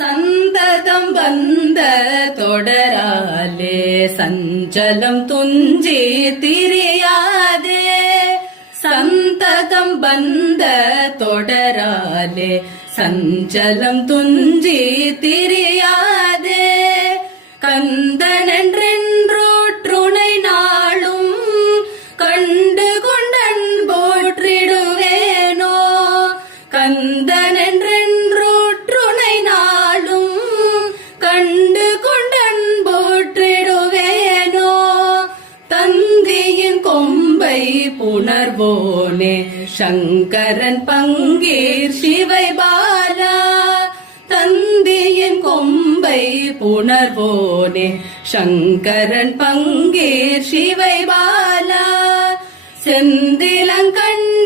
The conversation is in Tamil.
சந்ததம் வந்த தொடராலே சஞ்சலம் துஞ்சி திரியாதே. சந்ததம் வந்த தொடராலே சஞ்சலம் துஞ்சி திரியாதே. கந்தனென்றென்றோற்றுனை நாளும் கண்டு கொண்டன் போற்றிடுவேனோ. கந்தனென்றென்றோற்றுனை நாளும் கண்டு கொண்டன் போற்றிடுவேனோ. தந்தியின் கொம்பை புணர்வோனே சங்கரன் பங்கீர் சிவை பாலா. தந்தியின் கொம்பை புணர்வோனே சங்கரன் பங்கீர் சிவை பாலா. செந்திலங்கண்